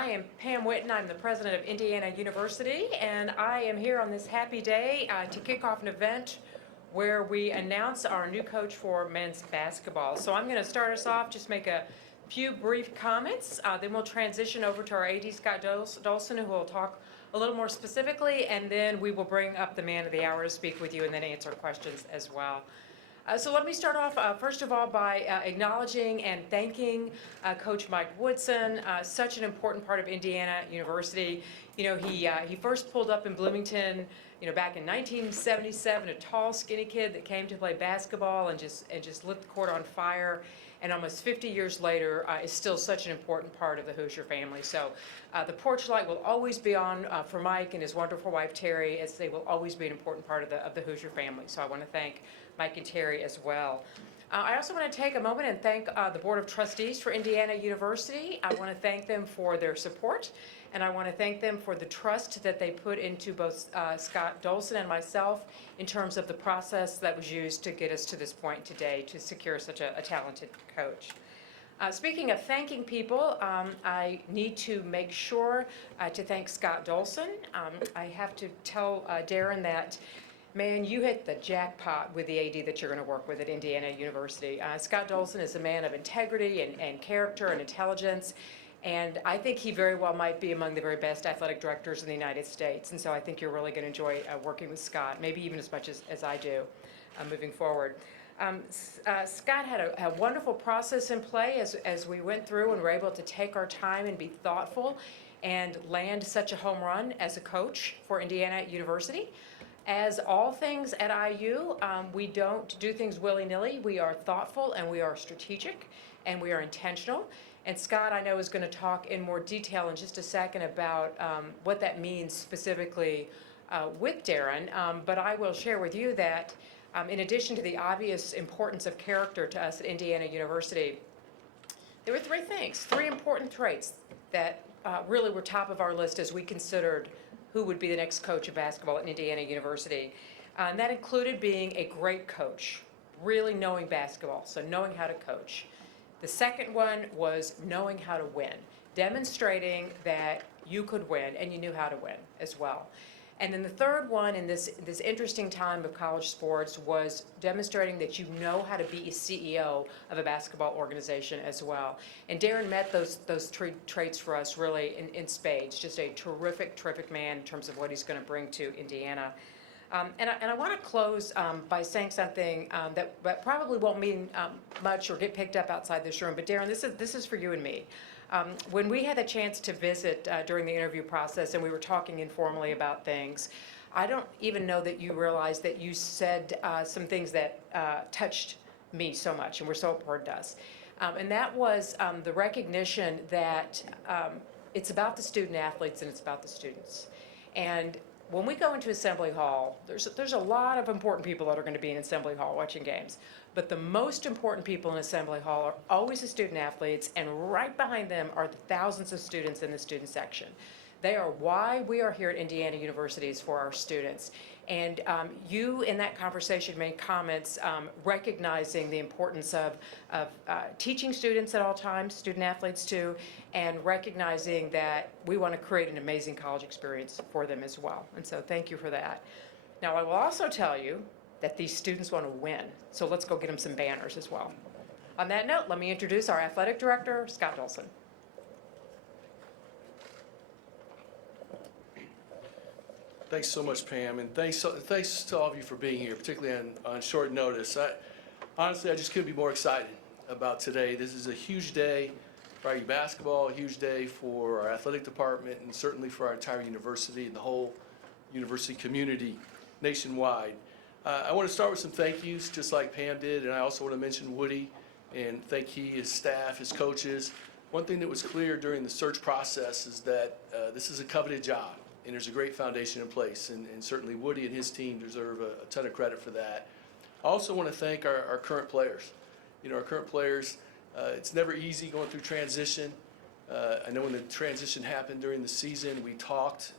I am Pam Whitten. I'm the president of Indiana University, and I am here on this happy day to kick off an event where we announce our new coach for men's basketball. So I'm going to start us off, just make a few brief comments, then we'll transition over to our AD, Scott Dolson, who will talk a little more specifically, and then we will bring up the man of the hour to speak with you and then answer questions as well. So let me start off, first of all, by acknowledging and thanking Coach Mike Woodson, such an important part of Indiana University. You know, he first pulled up in Bloomington, back in 1977, a tall, skinny kid that came to play basketball and just lit the court on fire. And almost 50 years later, is still such an important part of the Hoosier family. So the porch light will always be on for Mike and his wonderful wife, Terry, as they will always be an important part of the Hoosier family. So I want to thank Mike and Terry as well. I also want to take a moment and thank the Board of Trustees for Indiana University. I want to thank them for their support, and I want to thank them for the trust that they put into both Scott Dolson and myself in terms of the process that was used to get us to this point today to secure such a talented coach. Speaking of thanking people, I need to make sure to thank Scott Dolson. I have to tell Darren that, man, you hit the jackpot with the AD that you're going to work with at Indiana University. Scott Dolson is a man of integrity and character and intelligence, and I think he very well might be among the very best athletic directors in the United States. And so I think you're really going to enjoy working with Scott, maybe even as much as I do moving forward. Scott had a wonderful process in play as we went through and were able to take our time and be thoughtful and land such a home run as a coach for Indiana University. As all things at IU, we don't do things willy-nilly. We are thoughtful and we are strategic and we are intentional. And Scott, I know, is going to talk in more detail in just a second about what that means specifically with Darren. But I will share with you that in addition to the obvious importance of character to us at Indiana University, there were three important traits that really were top of our list as we considered who would be the next coach of basketball at Indiana University. And that included being a great coach, really knowing basketball, so knowing how to coach. The second one was knowing how to win, demonstrating that you could win and you knew how to win as well. And then the third one in this interesting time of college sports was demonstrating that you know how to be a CEO of a basketball organization as well. And Darren met those three traits for us really in spades. Just a terrific man in terms of what he's going to bring to Indiana. And I want to close by saying something that probably won't mean much or get picked up outside this room. But Darren, this is for you and me. When we had a chance to visit during the interview process and we were talking informally about things, I don't even know that you realized that you said some things that touched me so much and were so important to us. And that was the recognition that it's about the student athletes and it's about the students. And when we go into Assembly Hall, there's a lot of important people that are going to be in Assembly Hall watching games. But the most important people in Assembly Hall are always the student athletes, and right behind them are the thousands of students in the student section. They are why we are here at Indiana University, for our students. And you, in that conversation, made comments recognizing the importance of teaching students at all times, student athletes too, and recognizing that we want to create an amazing college experience for them as well. And so thank you for that. Now, I will also tell you that these students want to win. So let's go get them some banners as well. On that note, let me introduce our athletic director, Scott Dolson. Thanks so much, Pam, and thanks to all of you for being here, particularly on short notice. Honestly, I just couldn't be more excited about today. This is a huge day for IU basketball, a huge day for our athletic department, and certainly for our entire university and the whole university community nationwide. I want to start with some thank yous, just like Pam did, and I also want to mention Woody and thank his staff, his coaches. One thing that was clear during the search process is that this is a coveted job. And there's a great foundation in place, and certainly Woody and his team deserve a ton of credit for that. I also want to thank our current players. Our current players, it's never easy going through transition. I know when the transition happened during the season, we talked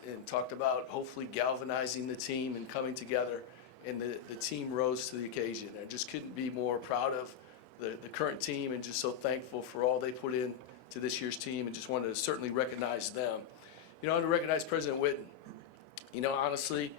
about hopefully galvanizing the team and coming together, and the team rose to the occasion. I just couldn't be more proud of the current team and just so thankful for all they put in to this year's team, and just wanted to certainly recognize them. You know, I want to recognize President Witten. You know, honestly,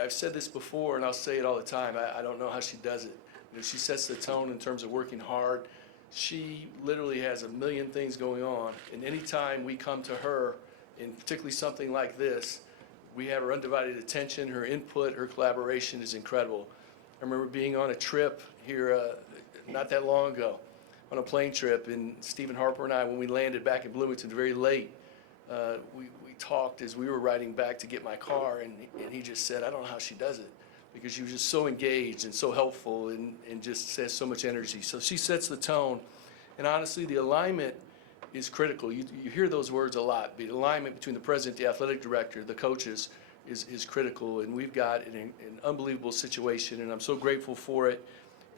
I've said this before, and I'll say it all the time. I don't know how she does it. You know, she sets the tone in terms of working hard. She literally has a million things going on, and anytime we come to her, and particularly something like this, we have her undivided attention, her input, her collaboration is incredible. I remember being on a trip here not that long ago, on a plane trip, and Stephen Harper and I, when we landed back in Bloomington very late, we talked as we were riding back to get my car, and he just said, I don't know how she does it, because she was just so engaged and so helpful and just has so much energy. So she sets the tone, and honestly, the alignment is critical. You hear those words a lot. The alignment between the president, the athletic director, the coaches is critical, and we've got an unbelievable situation, and I'm so grateful for it.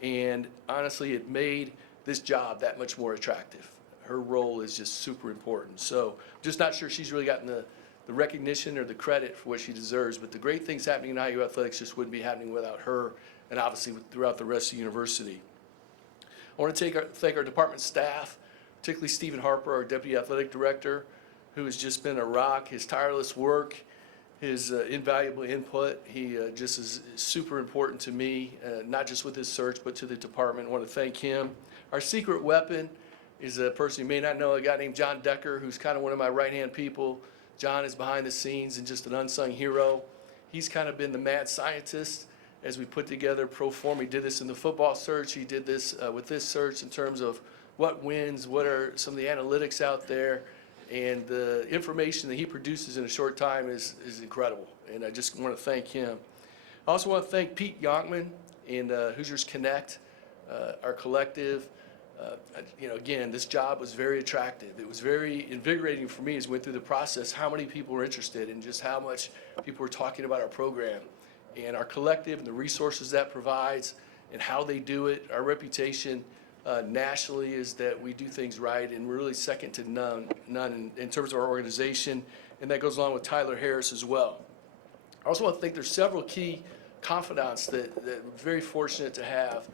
And honestly, it made this job that much more attractive. Her role is just super important. So I'm just not sure she's really gotten the recognition or the credit for what she deserves, but the great things happening in IU athletics just wouldn't be happening without her, and obviously throughout the rest of the university. I want to thank our department staff, particularly Stephen Harper, our Deputy Athletic Director, who has just been a rock. His tireless work, his invaluable input, he just is super important to me, not just with his search, but to the department. I want to thank him. Our secret weapon is a person you may not know, a guy named John Decker, who's kind of one of my right-hand people. John is behind the scenes and just an unsung hero. He's kind of been the mad scientist as we put together pro form. He did this in the football search. He did this with this search in terms of what wins, what are some of the analytics out there, and the information that he produces in a short time is incredible, and I just want to thank him. I also want to thank Pete Yonkman and Hoosiers Connect, our collective. You know, again, this job was very attractive. It was very invigorating for me as we went through the process, how many people were interested and just how much people were talking about our program and our collective and the resources that provides and how they do it. Our reputation nationally is that we do things right, and we're really second to none in terms of our organization, and that goes along with Tyler Harris as well. I also want to think there's several key confidants that we're very fortunate to have.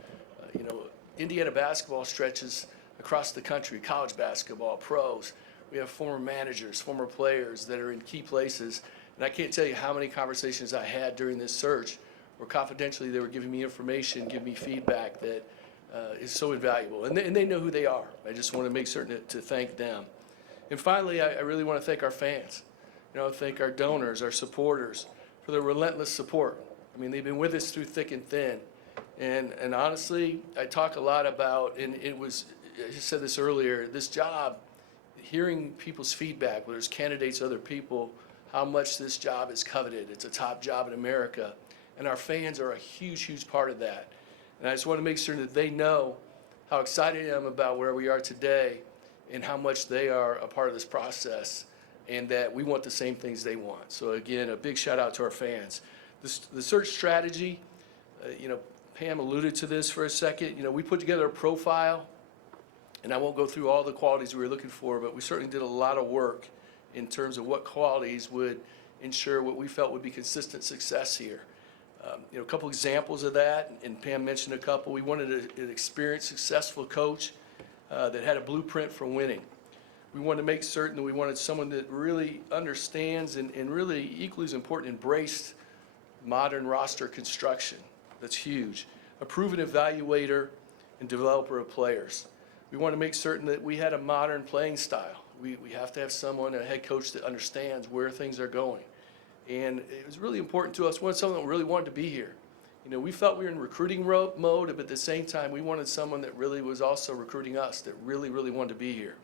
You know, Indiana basketball stretches across the country, college basketball, pros. We have former managers, former players that are in key places, and I can't tell you how many conversations I had during this search where confidentially they were giving me information, giving me feedback that is so invaluable, and they know who they are. I just want to make certain to thank them. And finally, I really want to thank our fans. You know, thank our donors, our supporters for their relentless support. I mean, they've been with us through thick and thin. And honestly, I talk a lot about, and I just said this earlier, this job, hearing people's feedback, whether it's candidates, other people, how much this job is coveted. It's a top job in America. And our fans are a huge, huge part of that. And I just want to make sure that they know how excited I am about where we are today and how much they are a part of this process, and that we want the same things they want. So again, a big shout out to our fans. The search strategy, you know, Pam alluded to this for a second. You know, we put together a profile, and I won't go through all the qualities we were looking for, but we certainly did a lot of work in terms of what qualities would ensure what we felt would be consistent success here. You know, a couple examples of that, and Pam mentioned a couple. We wanted an experienced, successful coach that had a blueprint for winning. We wanted to make certain that we wanted someone that really understands and really equally as important, embraced modern roster construction. That's huge. A proven evaluator and developer of players. We want to make certain that we had a modern playing style. We have to have someone, a head coach that understands where things are going. And it was really important to us. We wanted someone that really wanted to be here. You know, we felt we were in recruiting mode, but at the same time, we wanted someone that really was also recruiting us, that really, really wanted to be here.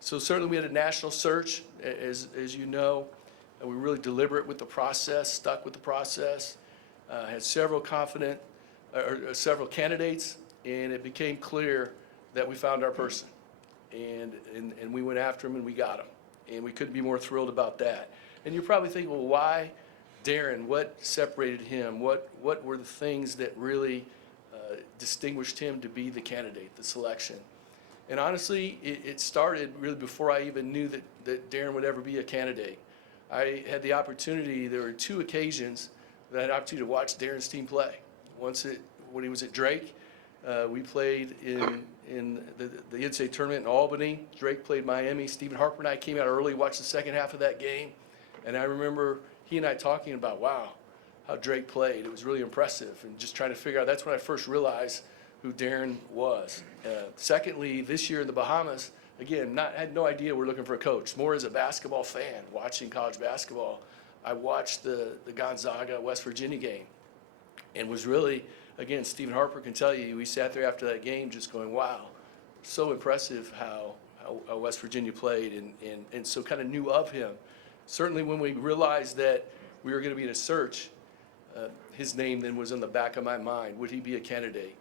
So certainly we had a national search, as you know, and we were really deliberate with the process, stuck with the process. Had several several candidates, and it became clear that we found our person, and we went after him and we got him, and we couldn't be more thrilled about that. And you're probably thinking, well, why Darren? What separated him? What were the things that really distinguished him to be the candidate, the selection? And honestly, it started really before I even knew that Darren would ever be a candidate. I had the opportunity, there were two occasions that I had the opportunity to watch Darren's team play. Once when he was at Drake, we played in in the NCAA tournament in Albany. Drake played Miami. Stephen Harper and I came out early, watched the second half of that game. And I remember he and I talking about, wow, how Drake played. It was really impressive. And just trying to figure out, that's when I first realized who Darren was. Secondly, this year in the Bahamas, again, had no idea we're looking for a coach. More as a basketball fan, watching college basketball, I watched the Gonzaga West Virginia game and was really, again, Stephen Harper can tell you, we sat there after that game just going, wow, so impressive how West Virginia played, and so kind of knew of him. Certainly when we realized that we were going to be in a search, his name then was on the back of my mind. Would he be a candidate?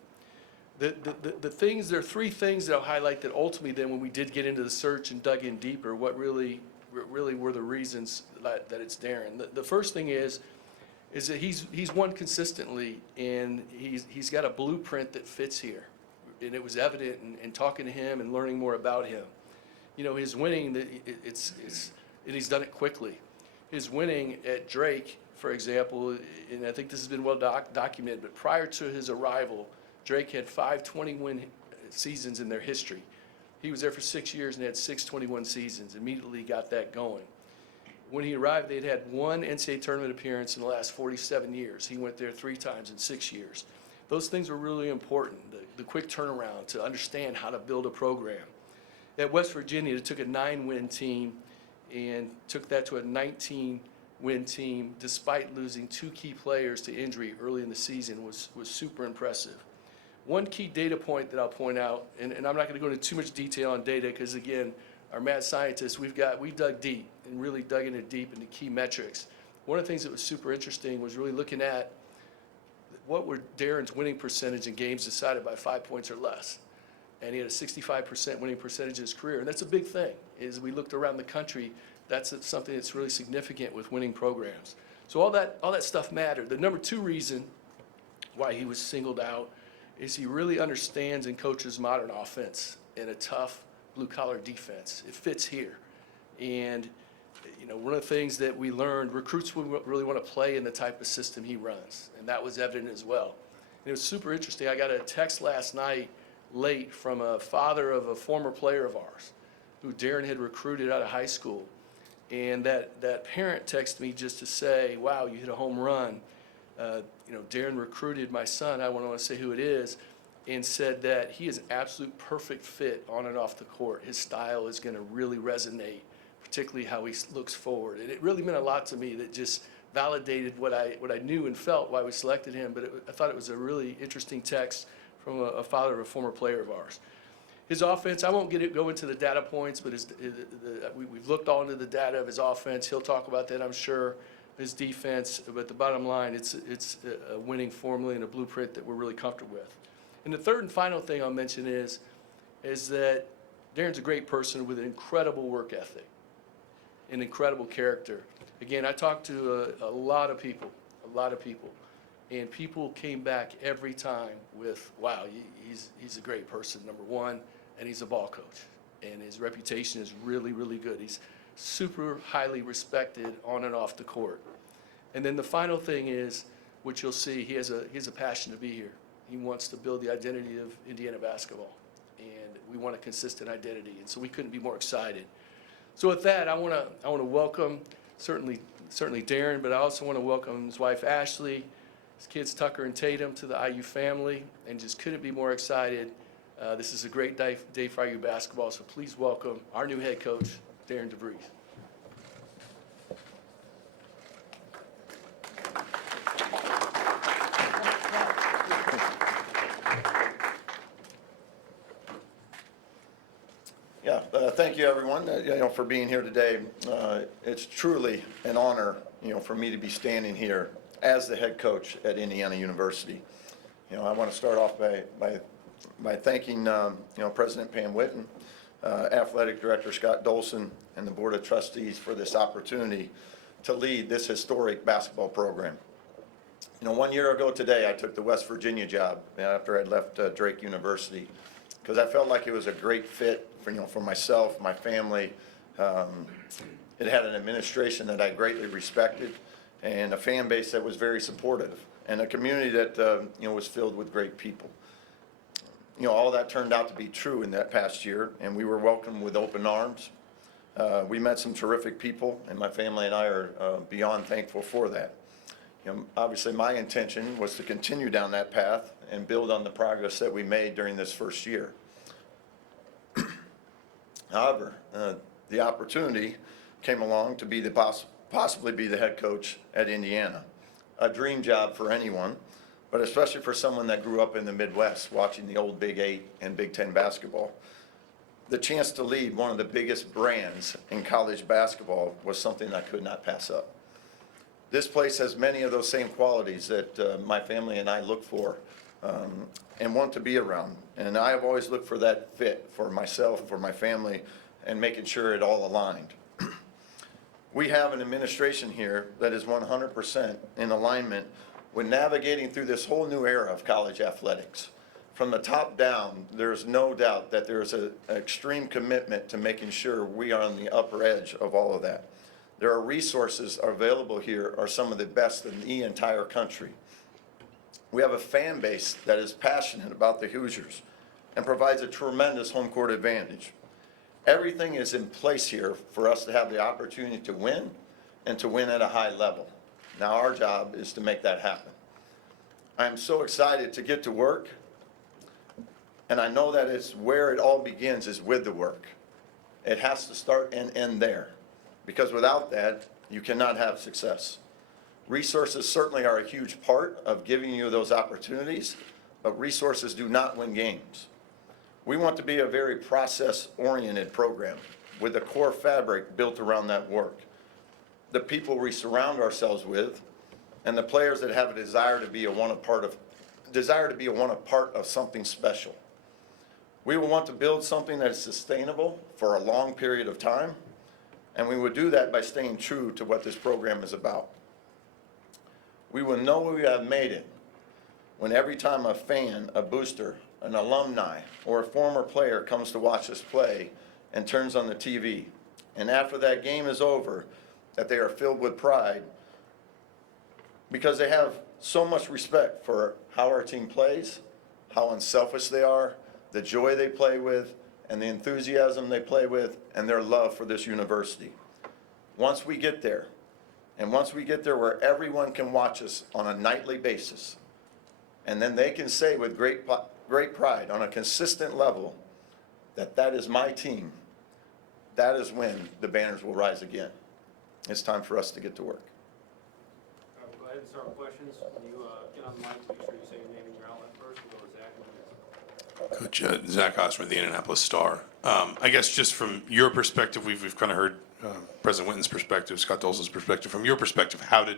The things, there are three things that I'll highlight that ultimately then when we did get into the search and dug in deeper, what really were the reasons that it's Darren. The first thing is that he's won consistently, and he's got a blueprint that fits here. And it was evident in talking to him and learning more about him. You know, his winning, and he's done it quickly. His winning at Drake, for example, and I think this has been well documented, but prior to his arrival, Drake had 5 20-win seasons in their history. He was there for 6 years and had 6 21 seasons, immediately got that going. When he arrived, they'd had one NCAA tournament appearance in the last 47 years. He went there 3 times in 6 years. Those things were really important, the quick turnaround to understand how to build a program. At West Virginia, it took a 9-win team and took that to a 19-win team despite losing 2 key players to injury early in the season was super impressive. One key data point that I'll point out, and I'm not going to go into too much detail on data because, again, our mad scientists, we've dug deep and really dug into deep into key metrics. One of the things that was super interesting was really looking at what were Darren's winning percentage in games decided by 5 points or less. And he had a 65% winning percentage in his career. And that's a big thing. As we looked around the country, that's something that's really significant with winning programs. So all that stuff mattered. The number 2 reason why he was singled out is he really understands and coaches modern offense in a tough blue-collar defense. It fits here. And, you know, one of the things that we learned, recruits really want to play in the type of system he runs. And that was evident as well. And it was super interesting. I got a text last night late from a father of a former player of ours who Darren had recruited out of high school. And that parent texted me just to say, wow, you hit a home run. You know, Darren recruited my son, I don't want to say who it is, and said that he is an absolute perfect fit on and off the court. His style is going to really resonate, particularly how he looks forward. And it really meant a lot to me. That just validated what I knew and felt why we selected him. But I thought it was a really interesting text from a father of a former player of ours. His offense, I won't go into the data points, but we've looked all into the data of his offense. He'll talk about that, I'm sure. His defense, but the bottom line, it's a winning formula and a blueprint that we're really comfortable with. And the third and final thing I'll mention is that Darren's a great person with an incredible work ethic, an incredible character. Again, I talked to a lot of people, and people came back every time with, wow, he's a great person, number one, and he's a ball coach. And his reputation is really, really good. He's super highly respected on and off the court. And then the final thing is, which you'll see, he has a passion to be here. He wants to build the identity of Indiana basketball, and we want a consistent identity, and so we couldn't be more excited. So with that, I want to welcome certainly Darren, but I also want to welcome his wife Ashley, his kids Tucker and Tatum to the IU family, and just couldn't be more excited. This is a great day for IU basketball, so please welcome our new head coach, Darian DeVries. Thank you, everyone, for being here today. It's truly an honor, for me to be standing here as the head coach at Indiana University. I want to start off by thanking, President Pam Whitten, Athletic Director Scott Dolson, and the Board of Trustees for this opportunity to lead this historic basketball program. 1 year ago today, I took the West Virginia job after I'd left Drake University because I felt like it was a great fit for myself, my family. It had an administration that I greatly respected and a fan base that was very supportive and a community that, was filled with great people. all that turned out to be true in that past year, and we were welcomed with open arms. We met some terrific people, and my family and I are beyond thankful for that. Obviously, my intention was to continue down that path and build on the progress that we made during this first year. However, the opportunity came along to be possibly be the head coach at Indiana. A dream job for anyone, but especially for someone that grew up in the Midwest watching the old Big 8 and Big 10 basketball. The chance to lead one of the biggest brands in college basketball was something I could not pass up. This place has many of those same qualities that my family and I look for and want to be around. And I have always looked for that fit for myself, for my family, and making sure it all aligned. We have an administration here that is 100% in alignment with navigating through this whole new era of college athletics. From the top down, there's no doubt that there's an extreme commitment to making sure we are on the upper edge of all of that. There are resources available here are some of the best in the entire country. We have a fan base that is passionate about the Hoosiers and provides a tremendous home court advantage. Everything is in place here for us to have the opportunity to win and to win at a high level. Now our job is to make that happen. I am so excited to get to work, and I know that it's where it all begins is with the work. It has to start and end there, because without that, you cannot have success. Resources certainly are a huge part of giving you those opportunities, but resources do not win games. We want to be a very process-oriented program with a core fabric built around that work. The people we surround ourselves with, and the players that have a desire to be a part of something special. We will want to build something that is sustainable for a long period of time, and we would do that by staying true to what this program is about. We will know we have made it when every time a fan, a booster, an alumni, or a former player comes to watch us play and turns on the TV, and after that game is over, that they are filled with pride because they have so much respect for how our team plays, how unselfish they are, the joy they play with, and the enthusiasm they play with, and their love for this university. Once we get there, and once we get there where everyone can watch us on a nightly basis, and then they can say with great pride on a consistent level that that is my team, that is when the banners will rise again. It's time for us to get to work. All right, we'll go ahead and start with questions. When you get on the mic, make sure you say your name and your outlet first. We'll go with Zach and then Coach Zach Osmer, the Indianapolis Star. I guess just from your perspective, we've kind of heard President Winton's perspective, Scott Dolson's perspective. From your perspective, how did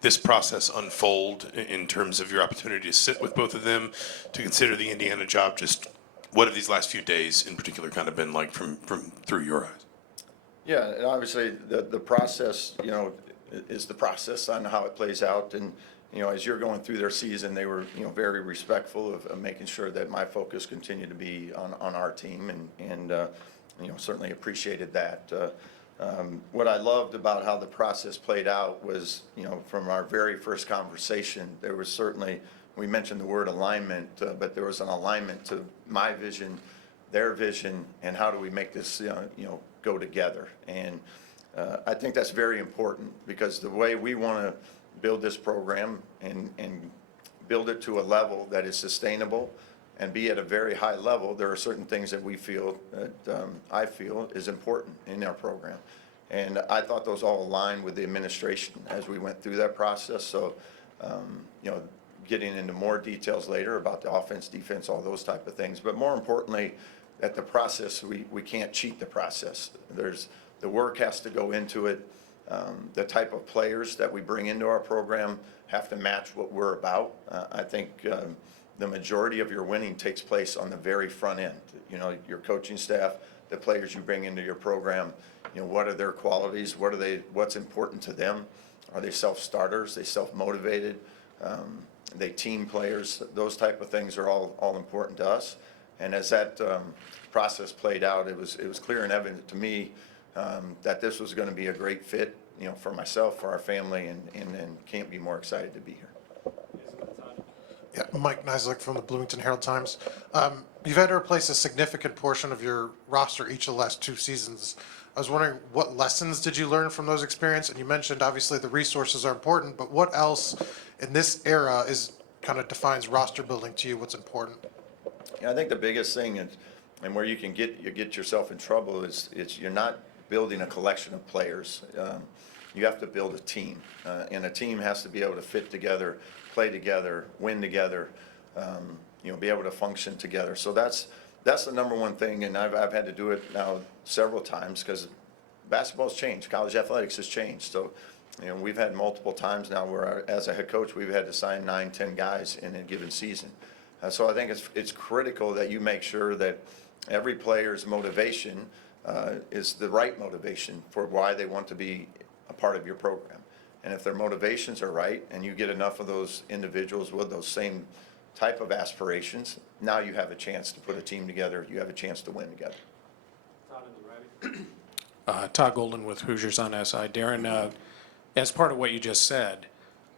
this process unfold in terms of your opportunity to sit with both of them, to consider the Indiana job? Just what have these last few days in particular kind of been like from through your eyes? Yeah, and obviously the process, is the process on how it plays out. And, as you're going through their season, they were, very respectful of making sure that my focus continued to be on our team and certainly appreciated that. What I loved about how the process played out was, from our very first conversation, there was certainly, we mentioned the word alignment, but there was an alignment to my vision, their vision, and how do we make this, go together. And I think that's very important because the way we want to build this program and build it to a level that is sustainable and be at a very high level, there are certain things that we feel, that I feel is important in our program. And I thought those all aligned with the administration as we went through that process. So, getting into more details later about the offense, defense, all those type of things. But more importantly, that the process, we can't cheat the process. The work has to go into it. The type of players that we bring into our program have to match what we're about. I think the majority of your winning takes place on the very front end. Your coaching staff, the players you bring into your program, what are their qualities? What's important to them? Are they self-starters? They self-motivated? They team players? Those type of things are all important to us. And as that process played out, it was clear and evident to me that this was going to be a great fit, for myself, for our family, and can't be more excited to be here. Yeah, Mike Nislak from the Bloomington Herald-Times. You've had to replace a significant portion of your roster each of the last 2 seasons. I was wondering, what lessons did you learn from those experiences? And you mentioned, obviously, the resources are important, but what else in this era is kind of defines roster building to you? What's important? Yeah, I think the biggest thing is, and where you can get yourself in trouble is you're not building a collection of players. You have to build a team, and a team has to be able to fit together, play together, win together, be able to function together. So that's the number one thing, and I've had to do it now several times because basketball's changed, college athletics has changed. So, we've had multiple times now where, as a head coach, we've had to sign 9, 10 guys in a given season. So I think it's critical that you make sure that every player's motivation is the right motivation for why they want to be a part of your program. And if their motivations are right and you get enough of those individuals with those same type of aspirations, now you have a chance to put a team together, you have a chance to win together. Todd in the ready. Todd Golden with Hoosiers on SI. Darren, as part of what you just said,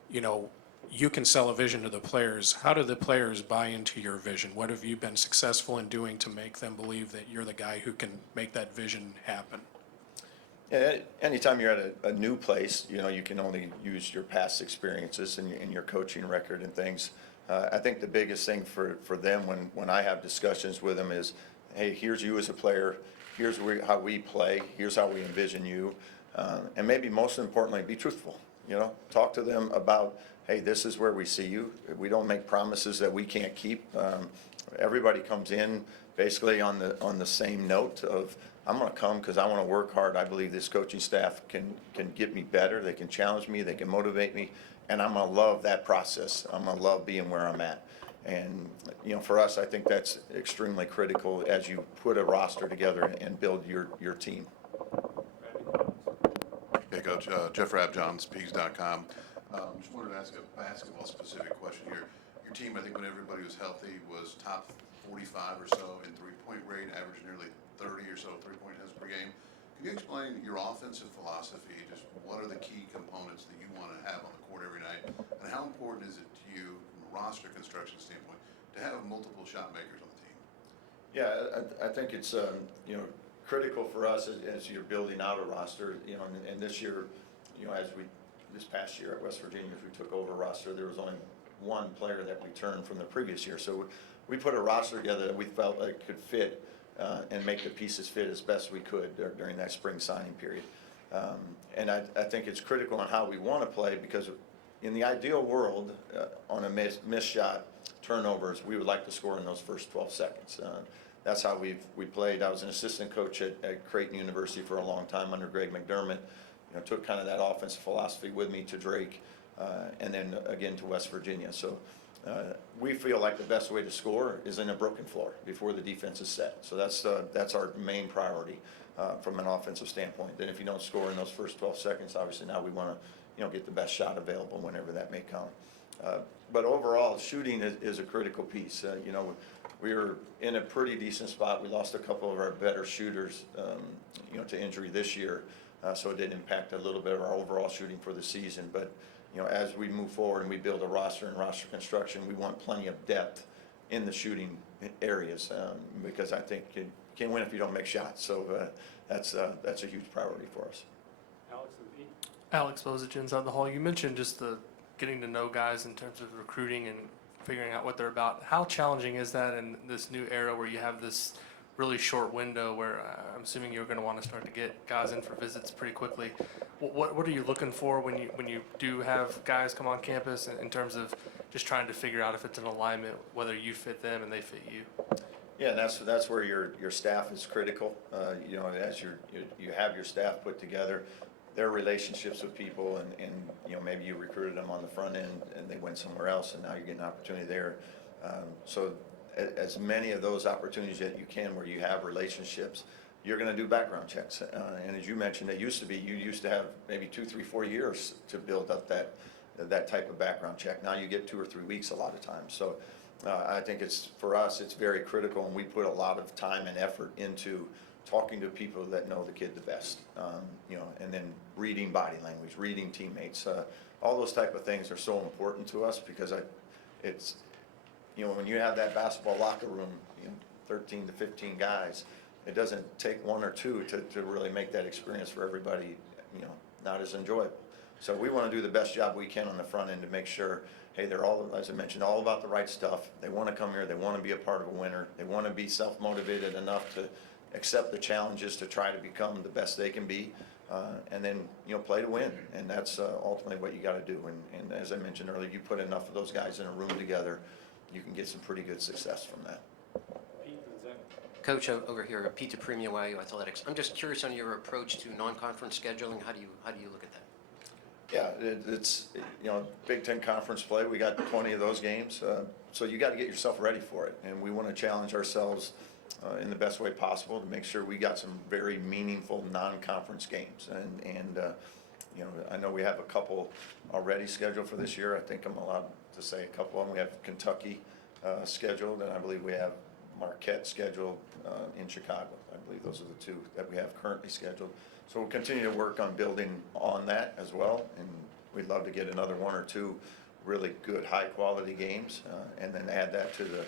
you can sell a vision to the players. How do the players buy into your vision? What have you been successful in doing to make them believe that you're the guy who can make that vision happen? Yeah, anytime you're at a new place, you can only use your past experiences and your coaching record and things. I think the biggest thing for them when I have discussions with them is, hey, here's you as a player, here's how we play, here's how we envision you, and maybe most importantly, be truthful. Talk to them about, hey, this is where we see you. We don't make promises that we can't keep. Everybody comes in basically on the same note of, I'm going to come because I want to work hard. I believe this coaching staff can get me better. They can challenge me. They can motivate me. And I'm going to love that process. I'm going to love being where I'm at. And, for us, I think that's extremely critical as you put a roster together and build your team. Hey, Coach. Jeff Rabjohns, Pegs.com. Just wanted to ask a basketball-specific question here. Your team, I think when everybody was healthy, was top 45 or so in three-point rate, averaged nearly 30 or so three-point attempts per game. Can you explain your offensive philosophy? Just what are the key components that you want to have on the court every night? And how important is it to you, from a roster construction standpoint, to have multiple shot makers on the team? Yeah, I think it's, critical for us as you're building out a roster, and this year, this past year at West Virginia, as we took over a roster, there was only one player that returned from the previous year. So we put a roster together that we felt like could fit and make the pieces fit as best we could during that spring signing period. And I think it's critical on how we want to play because in the ideal world, on a missed shot, turnovers, we would like to score in those first 12 seconds. That's how we played. I was an assistant coach at Creighton University for a long time under Greg McDermott. Took kind of that offensive philosophy with me to Drake and then again to West Virginia. So we feel like the best way to score is in a broken floor before the defense is set. So that's our main priority from an offensive standpoint. Then if you don't score in those first 12 seconds, obviously now we want to get the best shot available whenever that may come. But overall, shooting is a critical piece. We were in a pretty decent spot. We lost a couple of our better shooters, to injury this year. So it did impact a little bit of our overall shooting for the season. But, as we move forward and we build a roster and roster construction, we want plenty of depth in the shooting areas because I think you can't win if you don't make shots. So that's a huge priority for us. Alex and Pete. Alex Bozichin's on the hall. You mentioned just the getting to know guys in terms of recruiting and figuring out what they're about. How challenging is that in this new era where you have this really short window where I'm assuming you're going to want to start to get guys in for visits pretty quickly? What are you looking for when you do have guys come on campus in terms of just trying to figure out if it's an alignment, whether you fit them and they fit you? Yeah, that's where your staff is critical. As you have your staff put together, their relationships with people, and maybe you recruited them on the front end and they went somewhere else, and now you're getting an opportunity there. So as many of those opportunities that you can where you have relationships, you're going to do background checks. And as you mentioned, you used to have maybe 2, 3, 4 years to build up that type of background check. Now you get 2 or 3 weeks a lot of times. So I think for us, it's very critical, and we put a lot of time and effort into talking to people that know the kid the best, and then reading body language, reading teammates. All those type of things are so important to us because when you have that basketball locker room, 13 to 15 guys, it doesn't take one or two to really make that experience for everybody, not as enjoyable. So we want to do the best job we can on the front end to make sure, hey, they're all, as I mentioned, all about the right stuff. They want to come here. They want to be a part of a winner. They want to be self-motivated enough to accept the challenges to try to become the best they can be, and then, play to win. And that's ultimately what you got to do. And as I mentioned earlier, you put enough of those guys in a room together, you can get some pretty good success from that. Pete and Zach. Coach, over here, Pete DePremio, YU Athletics. I'm just curious on your approach to non-conference scheduling. How do you look at that? Yeah, it's, Big Ten Conference play, we got 20 of those games, so you got to get yourself ready for it. And we want to challenge ourselves in the best way possible to make sure we got some very meaningful non-conference games. And I know we have a couple already scheduled for this year. I think I'm allowed to say a couple of them. We have Kentucky scheduled, and I believe we have Marquette scheduled in Chicago. I believe those are the two that we have currently scheduled. So we'll continue to work on building on that as well, and we'd love to get another one or two really good, high-quality games, and then add that to the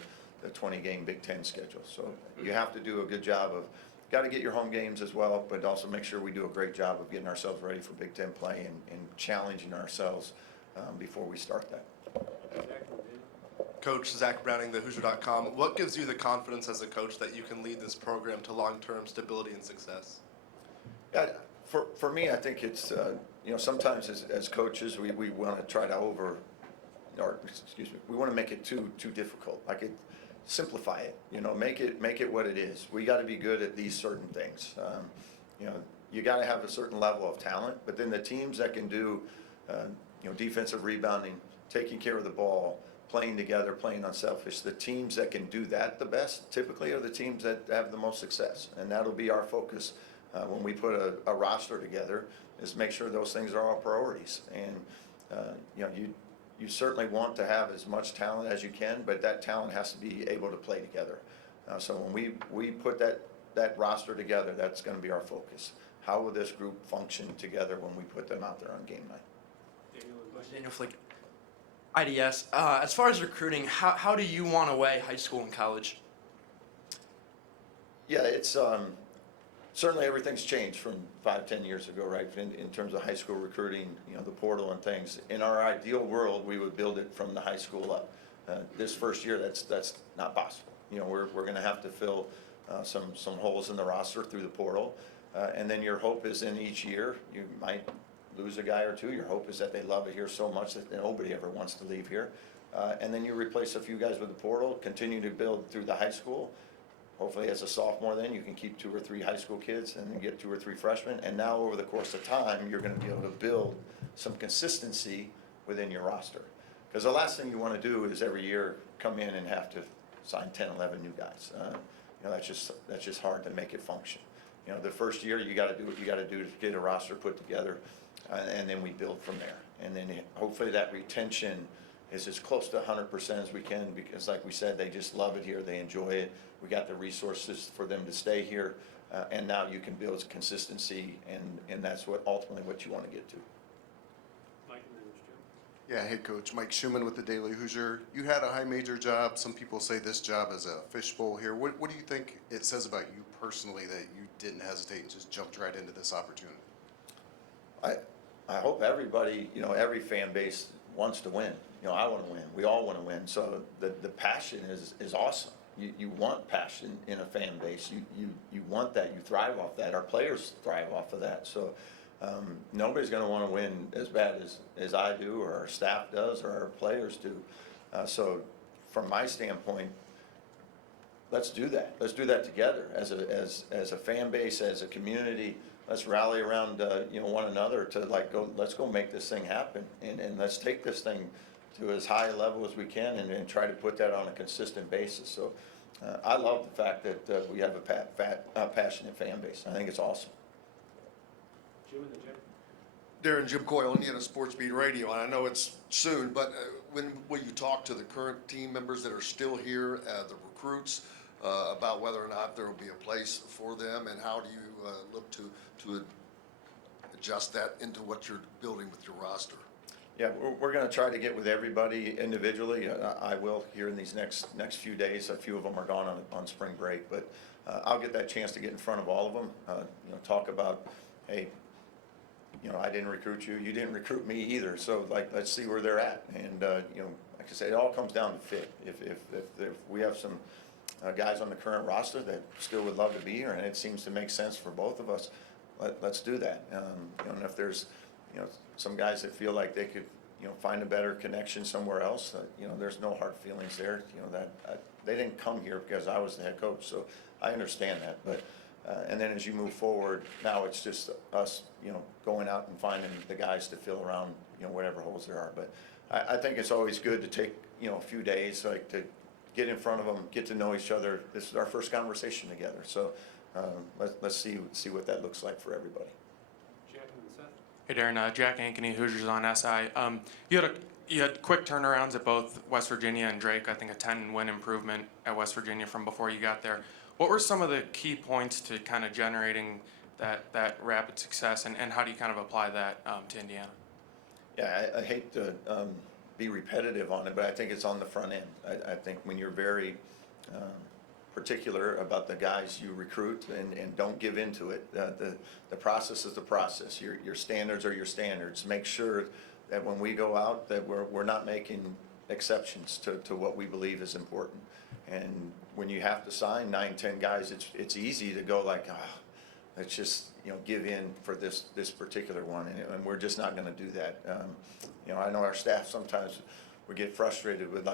20-game Big Ten schedule. So you have to do a good job of, got to get your home games as well, but also make sure we do a great job of getting ourselves ready for Big Ten play and challenging ourselves before we start that. Zach and Dave. Coach Zach Browning, thehoosier.com. What gives you the confidence as a coach that you can lead this program to long-term stability and success? Yeah, for me, I think it's, sometimes as coaches, we want to try to we want to make it too difficult. Like simplify it, make it what it is. We got to be good at these certain things. You got to have a certain level of talent, but then the teams that can do, defensive rebounding, taking care of the ball, playing together, playing unselfish, the teams that can do that the best typically are the teams that have the most success, and that'll be our focus. When we put a roster together, is make sure those things are all priorities. And you certainly want to have as much talent as you can, but that talent has to be able to play together. So when we put that roster together, that's going to be our focus. How will this group function together when we put them out there on game night? Daniel Flick, IDS. As far as recruiting, how do you want to weigh high school and college? Yeah, it's certainly everything's changed from 5-10 years ago, right? In terms of high school recruiting, the portal and things. In our ideal world, we would build it from the high school up. This first year, that's not possible. We're going to have to fill some holes in the roster through the portal, and then your hope is in each year you might lose a guy or two. Your hope is that they love it here so much that nobody ever wants to leave here, and then you replace a few guys with the portal. Continue to build through the high school. Hopefully as a sophomore then you can keep 2 or 3 high school kids and then get 2 or 3 freshmen. And now over the course of time, you're going to be able to build some consistency within your roster. Because the last thing you want to do is every year come in and have to sign 10, 11 new guys. That's just hard to make it function. The first year you got to do what you got to do to get a roster put together, and then we build from there. And then hopefully that retention is as close to 100% as we can, because like we said, they just love it here, they enjoy it. We got the resources for them to stay here, and now you can build consistency, and that's ultimately what you want to get to. Mike and then Jim. Yeah, hey Coach, Mike Schumann with the Daily Hoosier. You had a high major job. Some people say this job is a fishbowl here. What do you think it says about you personally that you didn't hesitate and just jumped right into this opportunity? I hope everybody, every fan base wants to win. I want to win. We all want to win. So the passion is awesome. You want passion in a fan base. You want that. You thrive off that. Our players thrive off of that. So nobody's going to want to win as bad as I do, or our staff does, or our players do. So from my standpoint, let's do that. Let's do that together as a fan base, as a community. Let's rally around one another to let's go make this thing happen, and let's take this thing to as high a level as we can, and try to put that on a consistent basis. So I love the fact that we have a passionate fan base. I think it's awesome. Jim and then Jim. Darren, Jim Coyle, Indiana Sports Beat Radio, and I know it's soon, but when will you talk to the current team members that are still here, the recruits, about whether or not there will be a place for them, and how do you look to adjust that into what you're building with your roster? Yeah, we're gonna try to get with everybody individually. I will here in these next few days. A few of them are gone on spring break, but I'll get that chance to get in front of all of them. Talk about, hey, I didn't recruit you, you didn't recruit me either. So let's see where they're at. And like I say, it all comes down to fit. If we have some guys on the current roster that still would love to be here, and it seems to make sense for both of us, let's do that. And if there's some guys that feel like they could find a better connection somewhere else, there's no hard feelings there. They didn't come here because I was the head coach, so I understand that. But and then as you move forward, now it's just us going out and finding the guys to fill around whatever holes there are. But I think it's always good to take a few days to get in front of them, get to know each other. This is our first conversation together, so let's see what that looks like for everybody. Jack and then Seth. Hey Darren, Jack Ankeny, Hoosiers on SI. You had quick turnarounds at both West Virginia and Drake. I think a 10-win improvement at West Virginia from before you got there. What were some of the key points to kind of generating that rapid success, and how do you kind of apply that to Indiana? Yeah, I hate to be repetitive on it, but I think it's on the front end. I think when you're very particular about the guys you recruit and don't give into it, the process is the process. Your standards are your standards. Make sure that when we go out that we're not making exceptions to what we believe is important. And when you have to sign 9, 10 guys, it's easy to go like, let's just give in for this particular one, and we're just not going to do that. I know our staff sometimes we get frustrated with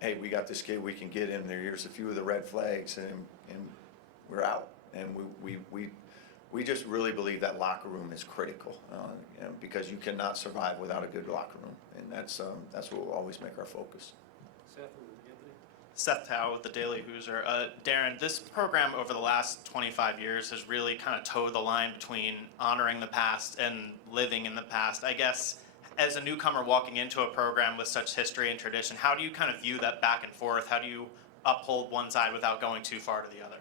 hey, we got this kid, we can get him there. Here's a few of the red flags, and we're out. And we just really believe that locker room is critical, because you cannot survive without a good locker room, and that's what will always make our focus. Seth and Anthony. Seth Tao with the Daily Hoosier. Darren, this program over the last 25 years has really kind of towed the line between honoring the past and living in the past. I guess as a newcomer walking into a program with such history and tradition, how do you kind of view that back and forth? How do you uphold one side without going too far to the other?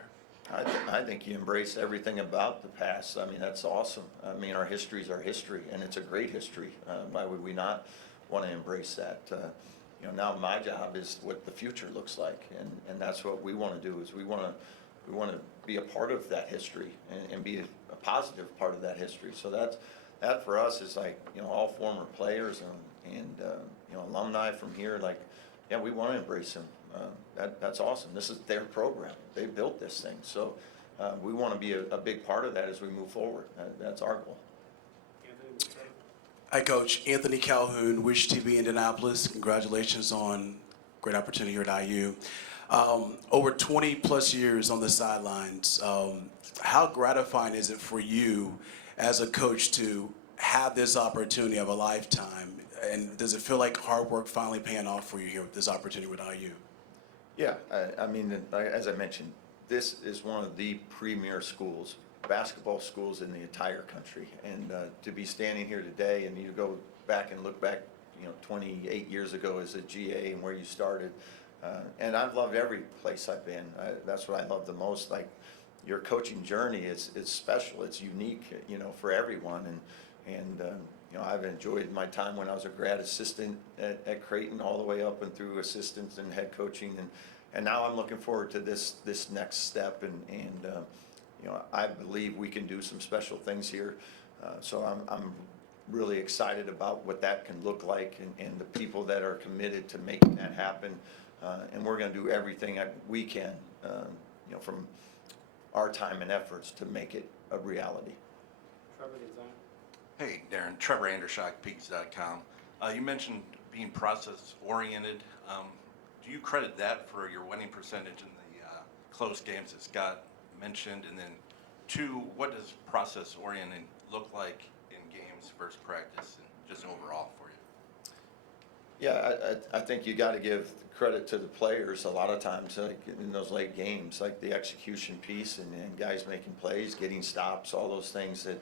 I think you embrace everything about the past. I mean, that's awesome. I mean, our history is our history, and it's a great history. Why would we not want to embrace that? Now my job is what the future looks like, and that's what we want to do. Is we want to be a part of that history and be a positive part of that history. So that for us is like all former players and alumni from here. Like, yeah, we want to embrace them. That's awesome. This is their program. They built this thing, so we want to be a big part of that as we move forward. That's our goal. Anthony and then Seth. Hi, Coach. Anthony Calhoun, Wish TV Indianapolis. Congratulations on great opportunity here at IU. Over 20 plus years on the sidelines, how gratifying is it for you as a coach to have this opportunity of a lifetime? And does it feel like hard work finally paying off for you here with this opportunity with IU? Yeah, I mean, as I mentioned, this is one of the premier schools, basketball schools in the entire country. And to be standing here today, and you go back and look back, 28 years ago as a GA and where you started, and I've loved every place I've been. That's what I love the most. Like, your coaching journey, it's special, it's unique, for everyone. And I've enjoyed my time when I was a grad assistant at Creighton, all the way up and through assistants and head coaching, and now I'm looking forward to this next step, and I believe we can do some special things here. So I'm really excited about what that can look like, and the people that are committed to making that happen, and we're going to do everything we can, from our time and efforts to make it a reality. Trevor Gonzalez. Hey, Darren. Trevor Andershock, Peaks.com. You mentioned being process-oriented. Do you credit that for your winning percentage in the close games that Scott mentioned? And then, 2, what does process-oriented look like in games versus practice and just overall for you? Yeah, I think you got to give credit to the players a lot of times, like in those late games, like the execution piece and guys making plays, getting stops, all those things that,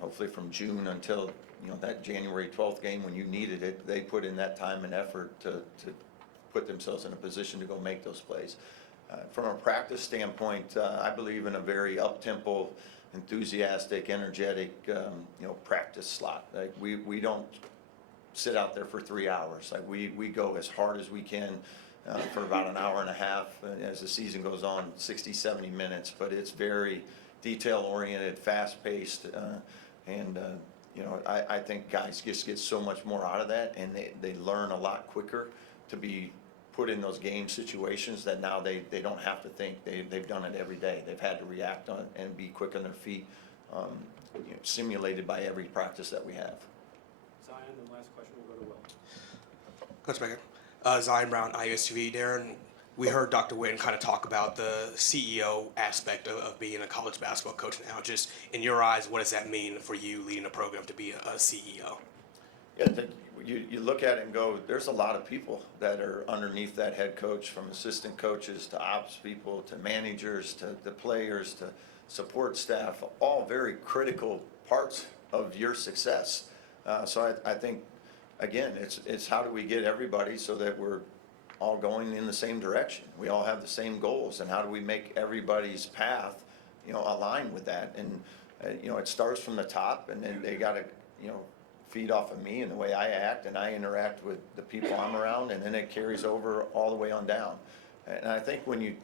hopefully from June until, that January 12th game when you needed it, they put in that time and effort to put themselves in a position to go make those plays. From a practice standpoint, I believe in a very up-tempo enthusiastic, energetic, practice slot. Like we don't sit out there for 3 hours. Like we go as hard as we can for about an hour and a half. And as the season goes on, 60, 70 minutes. But it's very detail-oriented, fast-paced, and I think guys just get so much more out of that, and they learn a lot quicker to be put in those game situations that now they don't have to think. They've done it every day. They've had to react on it and be quick on their feet, simulated by every practice that we have. Zion, and last question will go to Will. Coach Becker. Zion Brown, IUSTV. Darren, we heard Dr. Witten kind of talk about the CEO aspect of being a college basketball coach now. Just in your eyes, what does that mean for you leading a program to be a CEO? Yeah, you look at it and go, there's a lot of people that are underneath that head coach, from assistant coaches to ops people to managers to the players to support staff, all very critical parts of your success. So I think, again, it's how do we get everybody so that we're all going in the same direction. We all have the same goals, and how do we make everybody's path, align with that? And it starts from the top, and then they got to, feed off of me and the way I act, and I interact with the people I'm around, and then it carries over all the way on down. And I think when you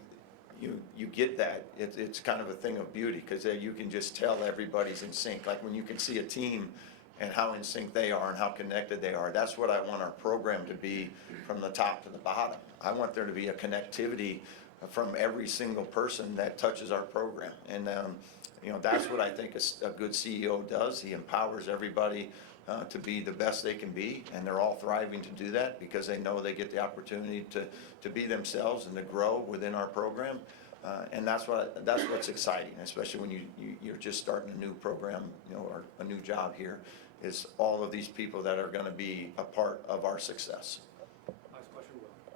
get that, it's kind of a thing of beauty, because you can just tell everybody's in sync. Like when you can see a team and how in sync they are and how connected they are. That's what I want our program to be, from the top to the bottom. I want there to be a connectivity from every single person that touches our program. And that's what I think a good CEO does. He empowers everybody to be the best they can be, and they're all thriving to do that because they know they get the opportunity to be themselves and to grow within our program. And that's what's exciting, especially when you're just starting a new program, or a new job here, is all of these people that are going to be a part of our success. Last question,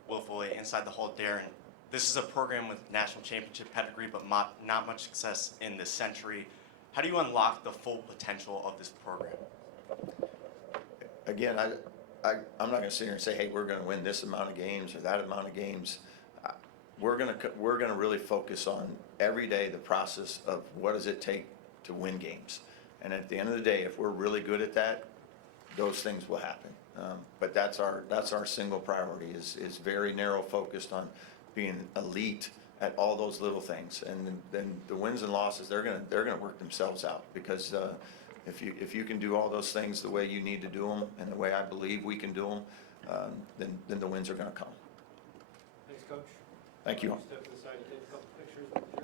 Will. Will Foley, Inside the Hole. Darren, this is a program with national championship pedigree, but not much success in this century. How do you unlock the full potential of this program? Again, I'm not going to sit here and say, hey, we're going to win this amount of games or that amount of games. We're going to really focus on every day the process of what does it take to win games. And at the end of the day, if we're really good at that, those things will happen. But that's our single priority, is very narrow focused on being elite at all those little things. And then the wins and losses, they're gonna work themselves out, because if you can do all those things the way you need to do them and the way I believe we can do them, then the wins are gonna come. Thanks, Coach. Thank you. Step to the side and take a couple pictures.